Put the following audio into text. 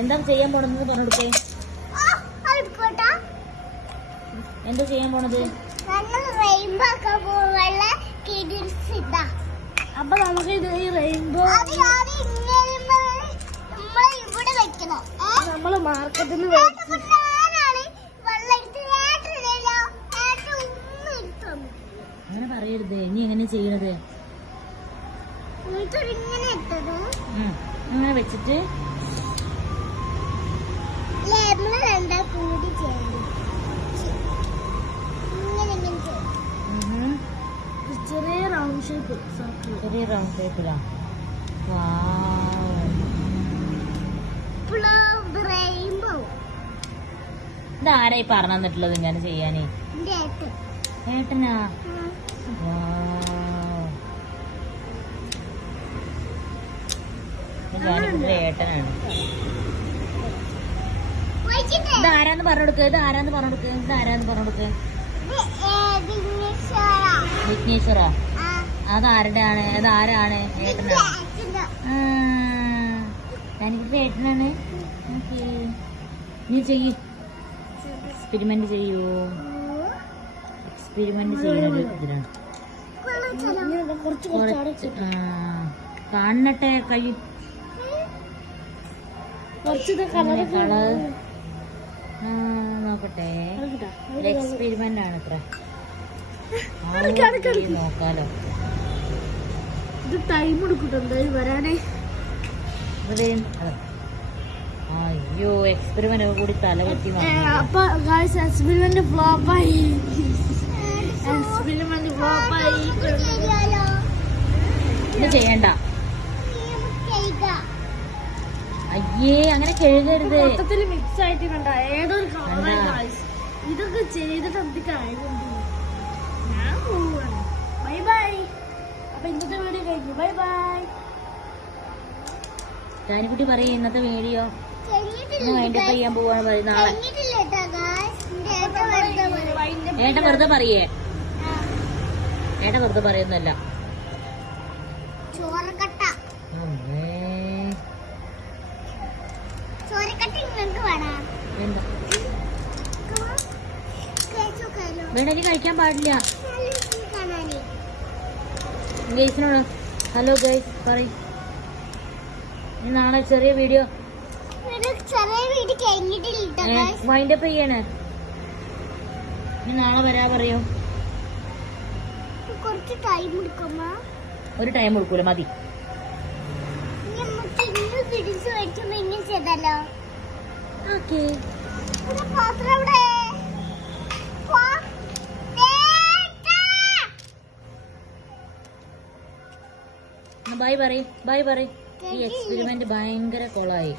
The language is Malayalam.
എന്താ ചെയ്യാൻ പോണെന്ന് പറഞ്ഞെടുക്കേ. എന്താ ചെയ്യാൻ പോണത്? അപ്പൊ നമുക്ക് ഇത് ഈ റെയിൻബോ നമ്മള് മാർക്കറ്റിൽ അങ്ങനെ പറയരുത്. ഇനി എങ്ങനെ ചെയ്യണത്? അങ്ങനെ വെച്ചിട്ട് ചെറിയ റൗണ്ട് ഷേപ്പ്, ചെറിയ റൗണ്ട് ഷേപ്പിലാ. ഇതാരായി പറഞ്ഞു തന്നിട്ടുള്ളത് ഇങ്ങനെ ചെയ്യാനേ? ഏട്ടനാ? ഞാനിവിടെ ഏട്ടനാണ്. ഇതാരാന്ന് പറഞ്ഞെടുക്ക്, ഇതാരാന്ന് പറഞ്ഞെടുക്ക്, ഇതാരാന്ന് പറഞ്ഞെടുക്ക്. വിഘ്നേശ്വറാ? അതാരുടെ ആണ്? അതാരാണ്? ഏട്ടനാണ്. ഞാനിവിടെ ഏട്ടനാണ്. നീ ചെയ്യ്, എക്സ്പെരിമെന്റ് ചെയ്യൂ. എക്സ്പെരിമെന്റ് ചെയ്യുന്നത് ഇതിനാണ്. കാണട്ടെ കൈ കളർ നോക്കട്ടെ. എക്സ്പെരിമെന്റ് ആണ് ഇത്ര. നോക്കാലോ. ഇത് ടൈം എടുക്കുന്നുണ്ട് വരാനേ. അയ്യോ, എക്സ്പെരിമെന്റ് കൂടി തലകെട്ടി. അപ്പൊ എക്സ്പെരിമെന്റ് ഫ്ലോപ്പായി. എക്സ്പെരിമെന്റ് ഫ്ലോപ്പായി. ഇത് ചെയ്യണ്ട. അയ്യേ, അങ്ങനെ കഴുകരുത്. മൊത്തത്തില് മിക്സ് ആയിട്ടുണ്ട്. ഏതൊരു ഇതൊക്കെ ചെയ്തിട്ട് ഞാൻ പോവാണ്. Bye bye. അപ്പൊ ഇന്നത്തെ വീഡിയോ കഴിഞ്ഞു. Bye bye. ജാനിക്കുട്ടി പറയും ഇന്നത്തെ വീഡിയോ വൈൻഡ് അപ്പ് ചെയ്യാൻ പോവാണ് പറയും. നാളെ ഏട്ടൻ വെറുതെ പറയേ? ഏട്ടൻ വെറുതെ പറയുന്നല്ല. വേണമെങ്കിൽ കഴിക്കാൻ പാടില്ല. ഗൈസിനോട് ഹലോ ഗൈസ് പറയും. നാളെ ചെറിയ വീഡിയോ വൈൻഡ് അപ്പ് ചെയ്യണേ. നാളെ വരാ പറയൂ. ഒരു ടൈം കൊടുക്കൂല, മതി. ഓക്കേ. ബൈ പറയും, ബൈ പറയും. ഈ എക്സ്പെരിമെന്റ് ഭയങ്കര കൊളായി.